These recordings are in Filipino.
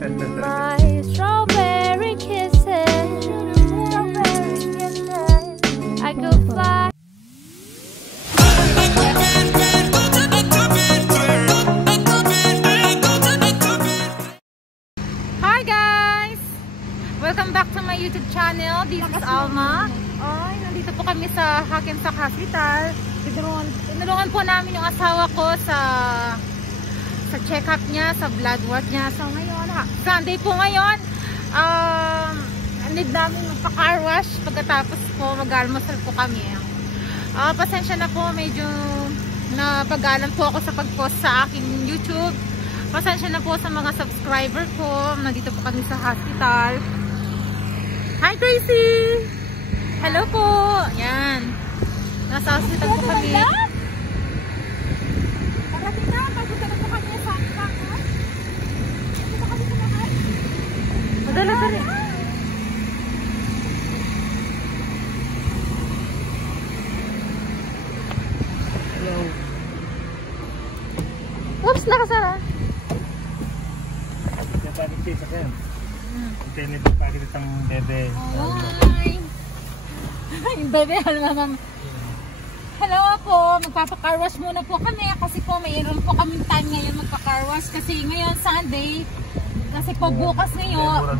My strawberry kisses, I could fly. Hi guys! Welcome back to my YouTube channel. This is Alma. Ay, nandito po kami sa Hackensack Hospital. Tinulungan po namin yung asawa ko sa check-up niya, sa blood work niya. So ngayon, Sunday po ngayon, need namin magpa-car wash. Pagkatapos po, mag-almusal po kami. Pasensya na po, medyo napagalan po ako sa pag-post sa aking YouTube. Pasensya na po sa mga subscriber ko. Nandito po kami sa hospital. Hi Gracie! Hello po! Yan. Nasa hospital po kami. Parating na, papunta na po kami sa hospital. Papunta kami sa lahat. Madala ka rin. Hello. Oops, nakasara. Panik sa kan. Internet panik itang bebe. Hi. Yung bebe, naman. Hello po, magpapa-car wash muna po kami kasi po mayroon po kaming time ngayon magpa-car wash kasi ngayon Sunday. Kasi po bukas ngayon.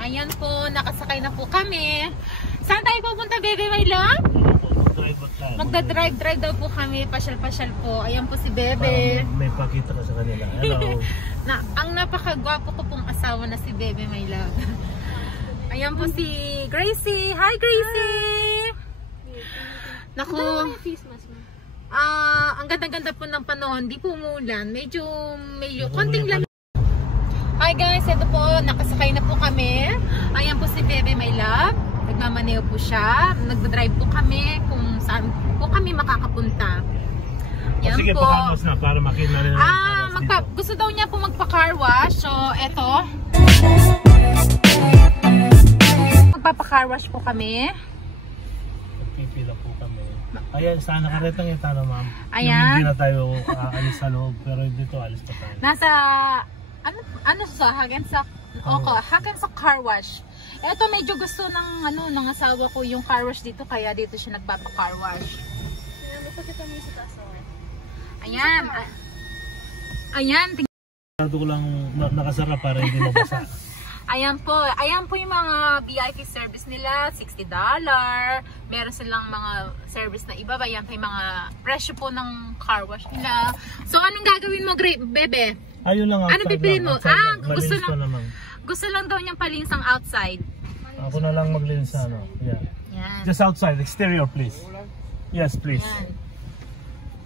Ayan po, nakasakay na po kami. Saan tayo pupunta, bebe, my love? Magda-drive daw po kami, pasyal-pasyal po. Ayan po si Bebe. May pakita ka sa kanila. Hello. Ang napakagwapo ko pong asawa na si Bebe, my love. Ayan po si Gracie. Hi, Gracie! Naku. Ang ganda-ganda po ng panahon. Di po umulan. Medyo konting lang. Hi guys, ito po. Nakasakay na po kami. Ayan po si Bebe, my love. Nagmamaneo po siya. Nagdadrive po kami kung saan po kami makakapunta. Yan sige, po. pakamos na para makita rin. Gusto daw niya po magpa-car wash. So, eto. Magpapa-car wash po kami. Pipila po kami. Ayan, sana karetang yung tanong, ma'am. Ayan. Hindi na tayo aalis sa loob, pero dito alis pa tayo. Nasa, ano sa Hackensack? Okay, Hackensack car wash. Ito medyo gusto ng asawa ko yung car wash dito, kaya dito siya nagpapa-car wash. Ayan. Ayan. Ito ko lang nakasara para hindi mabasa. Ayan po yung mga VIP service nila, $60. Meron silang mga service na iba, ayan pa yung mga presyo po ng car wash nila. So anong gagawin mo, Bebe? Ayun lang. Ano pipiliin mo? Gusto lang daw niyang palinsang outside. Ako na lang maglinis sa ano. Yeah. Yan. Just outside, exterior please. Yes, please.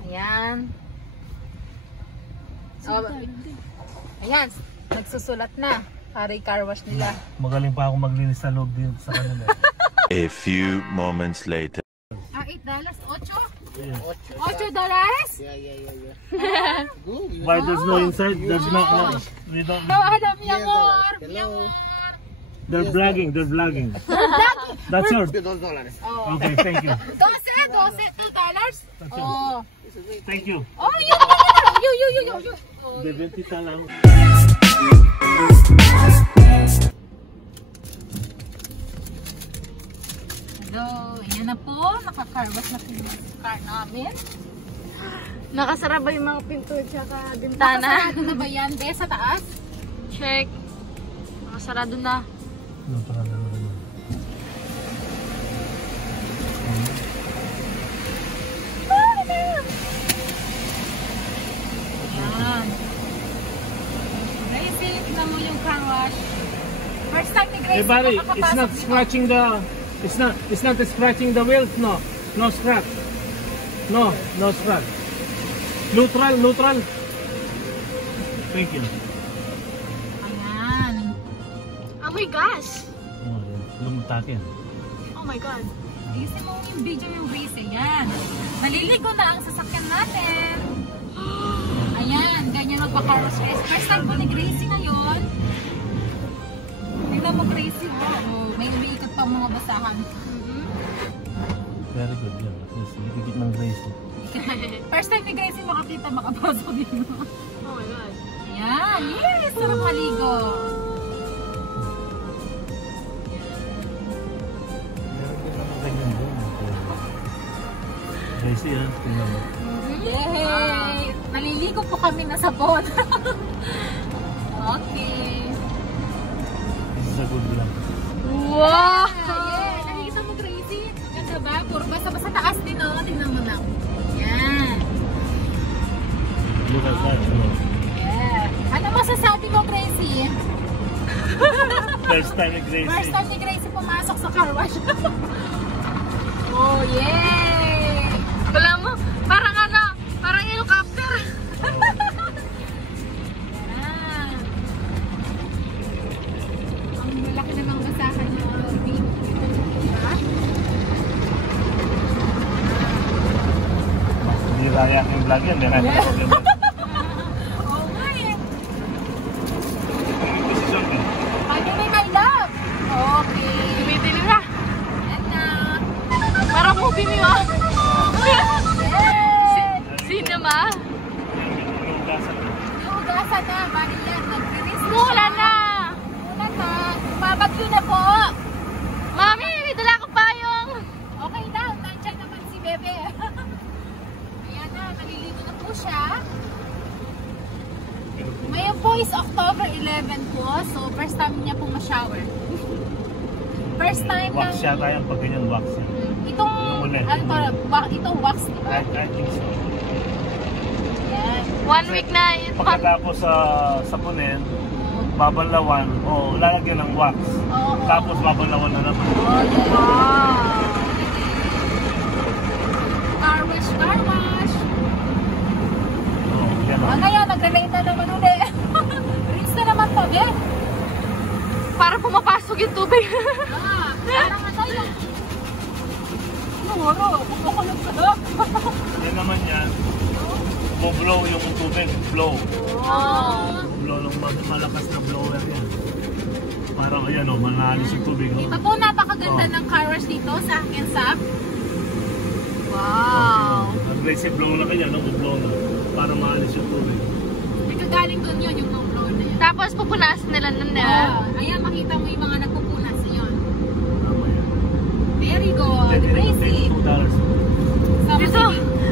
Ayan. Ayan, nagsusulat na. Para i-car wash nila. Magaling pa ako maglinis sa loob dito sa kanila. A few moments later. $8? $8? Yeah. $8? Yeah. Why there's no inside? There's not. We don't. No, alam mi amor. Mi amor. They're vlogging. They're vlogging. That's yours. Oh. Okay, thank you. $12? Oh. Thank you. Oh, yo. De 20 lang. Hello, ayan na po. Naka-carwash na po yung car namin. Nakasara ba yung mga pinto tsaka bintana? Nakasarado na ba yan? Be, sa taas? Check. Nakasarado na. Ayan. Gracie, tignan mo yung car wash. First time ni Gracie. Hey buddy, it's not scratching the. It's not scratching the wheels. No scratch. No scratch. Neutral. Thank you. Ayan. Oh my gosh! Lumutakin. Oh my god. Ayusin mo yung video yung Gracie. Ayan. Naliligo na ang sasakyan natin. Ayan. Ganyan magpa-car wash. First time po ni Gracie ngayon. Tingnan mo Gracie. Oh, may umiikot pa mga basahan. Very good. Yeah. Yes, ikikit ng Gracie. First time ni Gracie makapita makapasok dito. Oh my god. Ayan. Yes! Sarap maligo. Crazy ha. Tingnan mo. Yay! Naliligo po kami na sabon. Okay. This is a good vlog. Wow! Yeah! Nakikita mo, Crazy? Ganda ba? Puro basta taas din, oh. Tingnan mo lang. Yan. Look at that. No? Yeah. Ano masasabi mo, Crazy? First time ni Gracie. First time ni Gracie pumasok sa car wash. Oh, yay! Wala mo, parang ano, parang helicopter. Ah. Ang malaki na ng basahan mo, Ruby. Diba? Hindi raya yung vlog yan. Then I have a problem. Oh, my! This is okay. Paano may my love? Okay. Tumitili na. Yan na. Parang movie mo. Yay! Cinema. Nugasan na, bali yan. Nag-release Mula na. Mula na. Babagyo na po. Mami, may dala ko payong. Okay na, nandyan naman si Bebe. Ayan na, naliligo na po siya. Ngayon po is October 11 po, so first time niya po ma-shower. First time Wax ng... siya kaya pag ganyan wax. Itong, Yung ulit. ano to, itong wax, di ba? I think so. Yan. 1 week na. Pagkatapos sa sapunin, babanlawan o lalagyan ng wax. Oo. Tapos babanlawan na naman. Oh, yeah. Wow. Car wash, car wash. Oh, yan o. Ano yan, nag-relate na naman ulit. Rinse na naman to, eh. Para pumapasok yung tubig. Parang ano yung... Nuro, kumukulog sa loob. Yan naman yan. Blow yung tubig. Blow. Oh. Blow ng malakas na blower yan. Para ayan o, manalis yung tubig. O. Ito po, napakaganda ng car wash dito sa akin, Sap. Wow. Aggressive blow na kanya, no? Blow na. Para maalis yung tubig. Nagkagaling doon yun, yung blow na yun. Tapos pupunasan nila nun na. Ayan, makita mo yung mga nagpupunas yun. Tama yan. Very good. Then, Crazy. $2. Dito,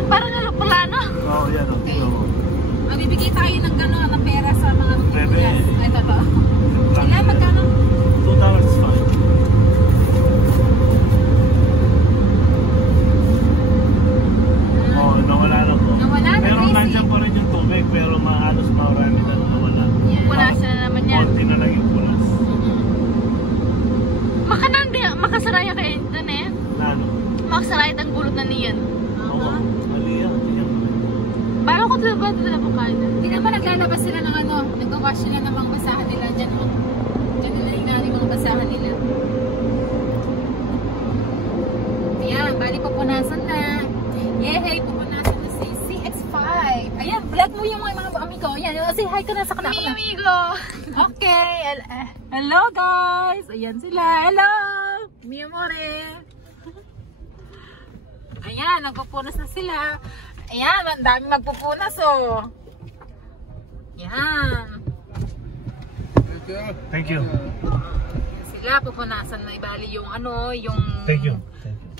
parang alupulano. Oo, yan o. Okay. Magbibigay tayo ng gano'n na pera sa mga Bebe. magpupunas. Ito to. Ilan, magkano? $2 is fine. Oh, nawala na po. Nawala na, Pero Gracie. nandiyan pa rin yung tubig, pero mahalos marami na nawala. Yan. Punasan na naman yan. Konti na lang yung punas. Makasaraya kayo dun eh. Na ano? Makasaraya ang gulot na niyan. Oo, mali yan. Tingnan mo. Parang ko talaga po kain na. Hindi naman naglalabas sila ng ano, nag-wash sila ng mga basahan nila dyan. Oh. Dyan nila yung mga basahan nila. Ayan, bali pupunasan na. Yay, pupunasan na si CX5. Ayan, vlog mo yung mga amigo. Ayan, say hi ka na sa kanila. Amigo! Okay, hello guys. Ayan sila. Hello. Mi amore. Ayan, nagpupunas na sila. Ayan, ang dami magpupunas oh. Ayan. Thank you. Sila pupunasan na ibali yung ano, yung Thank you.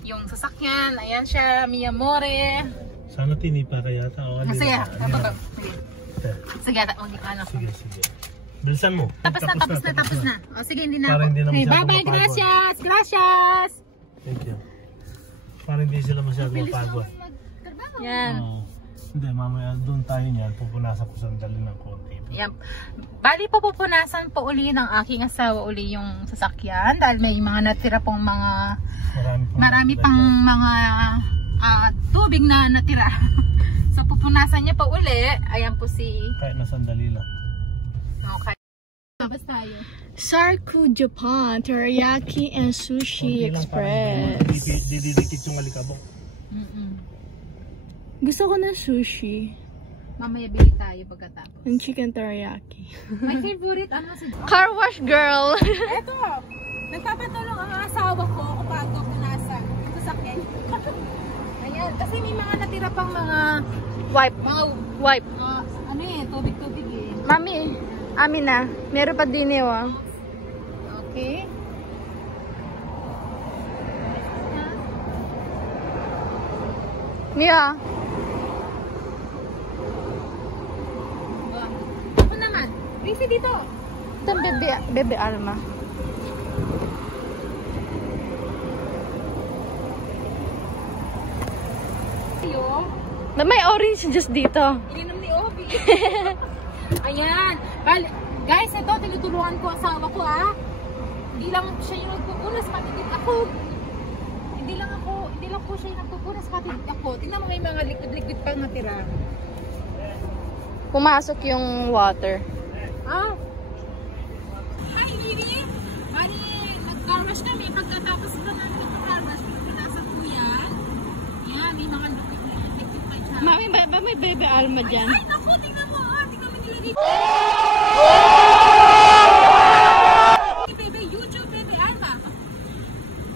yung sasakyan. Ayan siya, mi amore. Sana tinipa ka yata. O, Sige, Ayan. sige, ano. Sige, sige. Bilisan mo. Tapos na. O sige, hindi na Para ako. hindi na Okay, masyado bye-bye, mapagod. gracias. Gracias. Thank you. Para hindi sila masyado mapagod. Yan. Hindi, mamaya doon tayo niyan. Pupunasan ko sandali ng konti. Yan. Bali po pupunasan po uli ng aking asawa uli yung sasakyan dahil may mga natira pong mga marami pang mga tubig na natira. So pupunasan niya po uli. Ayan po si Kahit na sandali lang. okay. Tapos tayo. Sarku Japan Teriyaki and Sushi Konti lang para Express. dididikit yung alikabok. Gusto ko ng sushi. Mamaya bili tayo pagkatapos. Ng chicken teriyaki. My favorite ano si Car wash girl. Eto, nagpapatulong ang asawa ko kapag pupunasan yung sasakyan. Ayan, kasi may mga natira pang mga Wipe. Wipe. ano eh, tubig-tubig eh. Mami, amin na. Meron pa din eh, oh. Okay. Mia. Ako naman. Gracie dito. Ito bebe Alma. Ayo. Na may orange juice dito. Ininom ni Obi. Ayan. Guys, ito, tinutulungan ko asawa ko, Hindi lang siya yung nagpupunas, pati din ako. Hindi lang po siya yung nagpupunas, pati din ako. Tingnan mo yung mga liquid-liquid pang natira. Pumasok yung water. Hi, Lily! Bali, mag-carwash kami. Pagkatapos ba namin mag-carwash, pinasan ko yan. Yan, may mga liquid pa siya. Mami, ba may bebe Alma dyan? Ay, naku, tingnan mo, tingnan mo nilagay. Bebe, YouTube, Bebe Alma.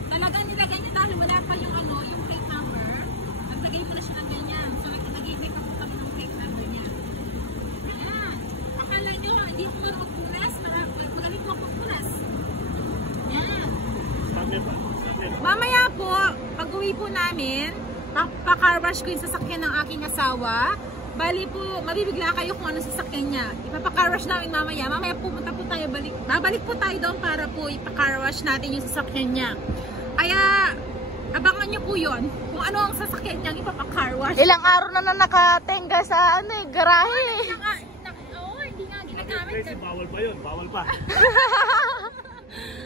Talaga nilagay niya dahil wala pa yung yung cake number. Naglagay mo na siya ng ganyan. So, nag-give ako kami ng cake number niya. Ayan. Akala niyo, hindi ko magpunas. Magaling mo magpunas. Ayan. Mamaya po, pag-uwi po namin, pa-carwash ko yung sasakyan ng aking asawa. Bali po, mabibigla kayo kung ano sasakyan niya. Ipapakarwash namin mamaya. Mamaya pumunta po tayo, babalik po tayo doon para po ipakarwash natin yung sasakyan niya. Kaya, abangan niyo po yun. Kung ano ang sasakyan niyang ipapakarwash. Ilang araw na nakatenga sa garahe. Oo, hindi nga ginagamit. Kasi bawal pa yun, bawal pa.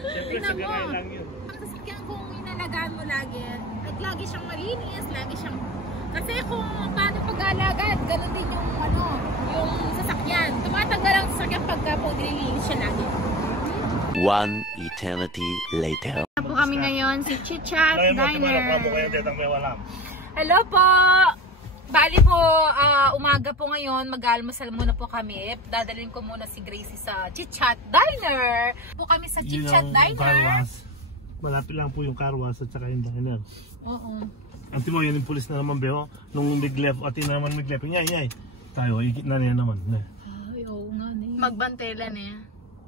Siyempre sa garahe lang yun. Ang sasakyan kung inalagaan mo lagi, at lagi siyang malinis, lagi siyang... Kasi kung paano pag-alagad, gano'n din yung yung sasakyan. Tumatanggal ang sasakyan pagka po dinilinis siya lagi. One eternity later. Po kami ngayon si Chitchat Diner. Hello po! Bali po, umaga po ngayon, mag-almusal muna po kami. Dadalhin ko muna si Gracie sa Chitchat Diner. Po kami sa Chitchat Diner. Malapit lang po yung carwash at saka yung diner. Oo. Anti mo, yun yung pulis na naman, Beo. Nung big-left, at na naman big-left. Yay. Tayo, ikit na niya naman. Ay, oo nga na yun. Magbantela niya.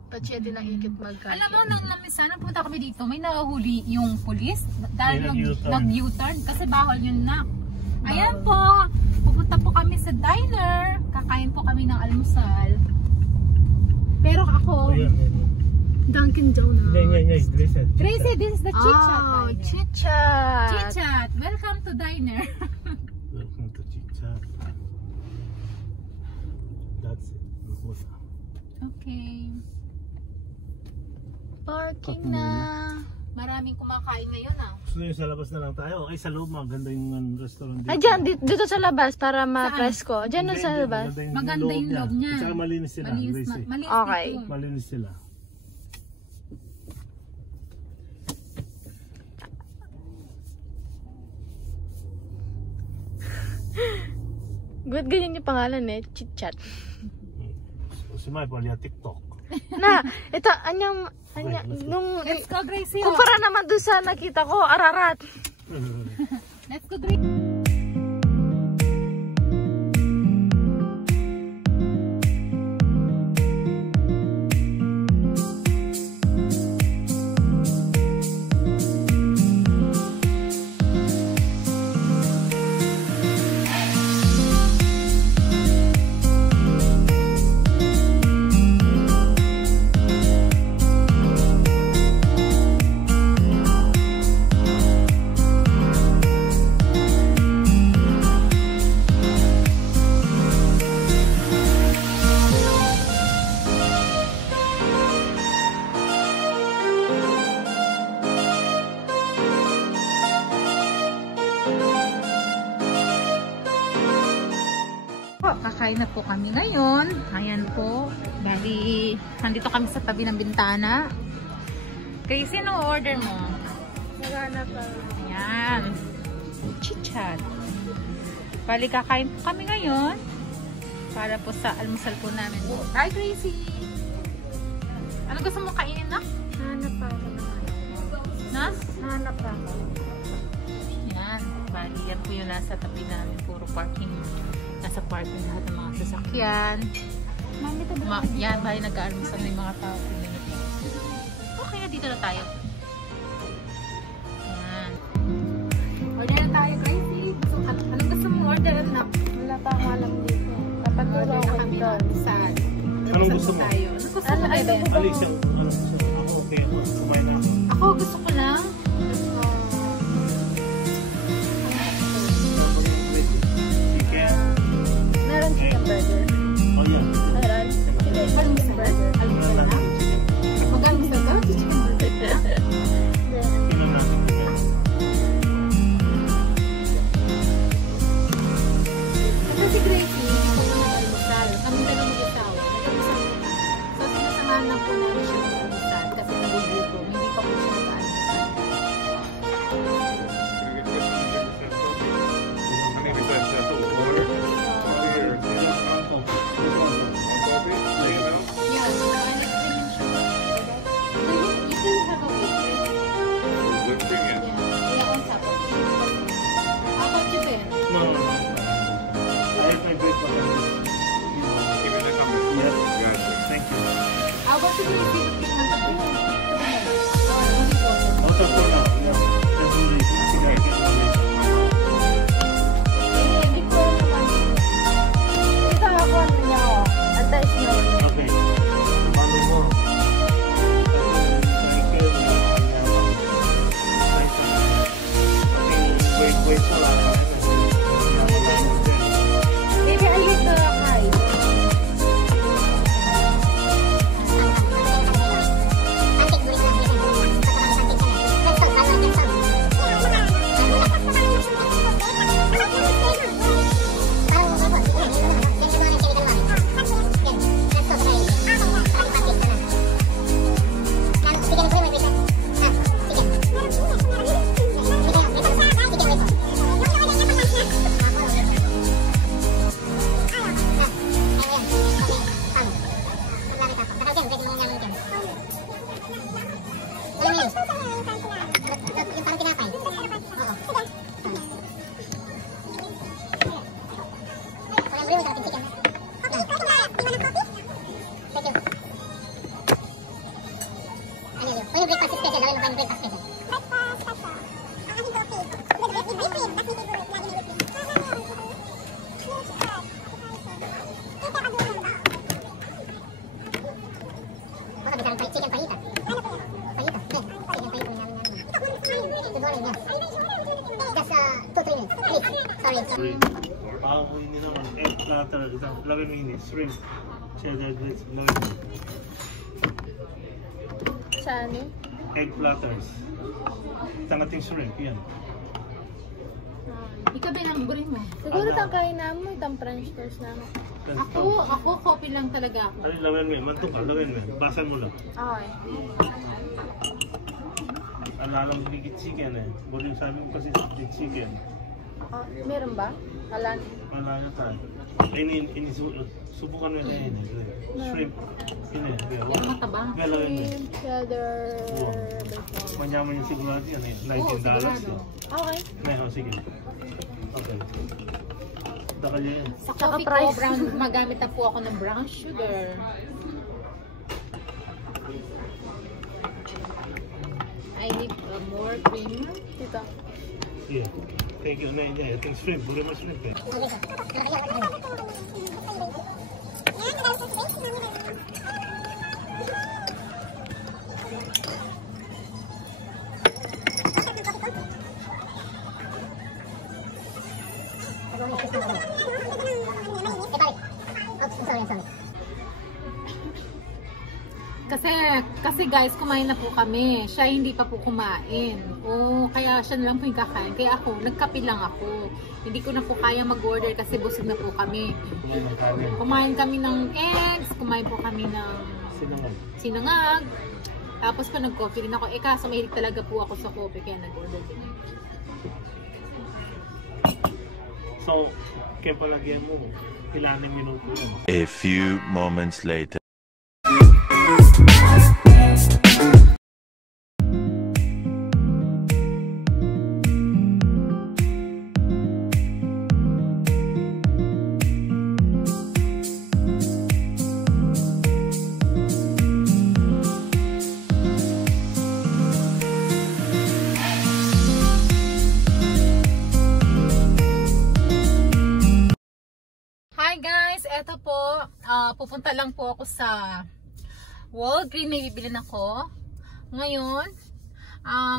Pachya din ang ikit magkakit. Alam mo, nung minsan, punta kami dito, may nahuli yung pulis. Dahil May nag-U-turn. Kasi bawal yun na. Ayan po. Pupunta po kami sa diner. Kakain po kami ng almusal. Pero ako... Ayan. Dunkin Donuts. Gracie, this is the Chitchat Oh, Diner. Chitchat. Chitchat, welcome to diner. Welcome to Chitchat. That's it. Okay. Parking na. Maraming kumakain ngayon Gusto nyo sa labas na lang tayo? Ay, sa loob, maganda yung restaurant dito. Ay, dyan, dito sa labas para ma-presko. Dyan na sa labas. Maganda yung loob niya. At saka malinis sila. Malinis Okay. dito. Malinis sila. Good, ganyan yung pangalan Chitchat. Si May pala TikTok. Na, ito, nung, Let's go, Gracie. kumpara naman dun sa nakita ko, Ararat. Let's go, Gracie. Kakain na po kami ngayon. Ayan po. Bali, nandito kami sa tabi ng bintana. Gracie, ano order mo? Nagana pa. Ayan. Chitchat. Bali, kakain po kami ngayon. Para po sa almusal po namin. Bye, Gracie! Ano gusto mo kainin na? Hanap pa ako. Na? Hanap pa ako. Yan. Bali, yan po yung nasa tabi namin. Puro parking. Nasa parking lahat ng mga sasakyan. Mami, ito ba? Yan, bali nag-aalmusal na yung mga tao. Okay na, dito na tayo. Yan. Order na tayo, Gracie. Anong gusto gusto mo? tayo. Ano gusto mo, Bebe? Alis yung, ako, okay, kumain na. Ako gusto ko lang. Chicken. Meron chicken burger. Oh, yeah. Meron. Chicken burger. Alam mo na? Magkano gusto ka? Chicken burger. Tingnan natin. Kasi si Gracie, almusal. Kami dalawa mag-isawa. Nag-almusal na. So, sinasamahan lang po namin siya mag-almusal kasi nagugutom. Hindi pa po siya mag-almusal. Yeah, you can have a whipped cream. Yeah, on top of it. How about you, Ben? No. I have my breakfast. Yeah. Thank you. How about you, Gracie? Out of four now. Yeah. Definitely. I think I get one. Ito ako ano niya ako. Attach niya ako. Okay. Ano mo? Wait mo lang. Baby, I'll get the fries. Hindi naman. Egg platter. Lagay mo yun. Shrimp. Cheddar grits. Lagay mo. Sa ano? Egg platters. Tangating shrimp. Yan. Ikaw din ang burin mo. Siguro tangkain namin mo itang french toast namin. Ako, coffee lang talaga ako. Ano lagay mo yan? Mantok ka. Lagay mo yan. Basan mo lang. Okay. Alalam bigit chicken eh. Boling sabi mo kasi chicken. Oh, meron ba? Kalan. Malaya tayo. Subukan mo na yun. Shrimp. Yun eh. Yan mataba. Kaya lagay mo yan. Shrimp, cheddar, Manyaman yung sigurado yan eh. $19 sigurado. eh. Okay. Meron, sige. Okay. Dakal yan. Sa Tsaka coffee ko, price. magamit na po ako ng brown sugar. I need more cream. Dito. Yeah. Thank you. Ano yun? Itong shrimp. Buli mo shrimp eh. Kasi guys, kumain na po kami. Siya hindi pa po kumain. O kaya siya na lang po yung kakain. Kaya ako, nagkape lang ako. Hindi ko na po kaya mag-order kasi busog na po kami. Kumain kami ng eggs, kumain po kami ng sinangag. Tapos pa nag-coffee rin ako. Kaso mahilig talaga po ako sa coffee kaya nag-order din. So, kaya palagyan mo, ilang minuto yun. A few moments later. Hi guys, eto po, pupunta lang po ako sa Walgreens, may bibilin ako. Ngayon,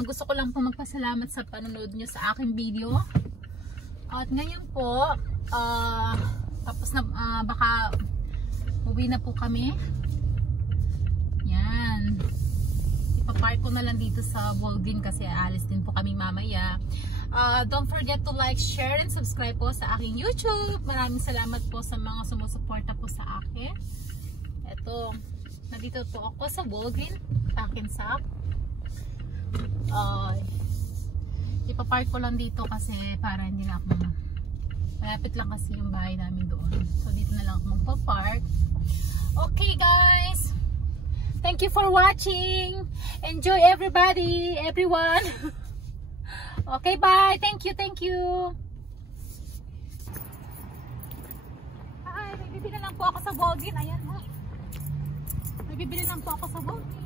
gusto ko lang po magpasalamat sa panonood nyo sa aking video. At ngayon po, tapos na, baka uwi na po kami. Yan. Ipapark ko na lang dito sa Walgreens kasi alis din po kami mamaya. Don't forget to like, share, and subscribe po sa aking YouTube. Maraming salamat po sa mga sumusuporta po sa akin. Eto, nandito po ako sa Walgreens, akin sa ipapark ko lang dito kasi para hindi na ako malapit lang kasi yung bahay namin doon. So dito na lang ako magpa-park. Okay guys, thank you for watching. Enjoy everybody, everyone. Okay, bye. Thank you, thank you. Ay, may bibili lang po ako sa Walgreens. Ayan ha. May bibili lang po ako sa Walgreens.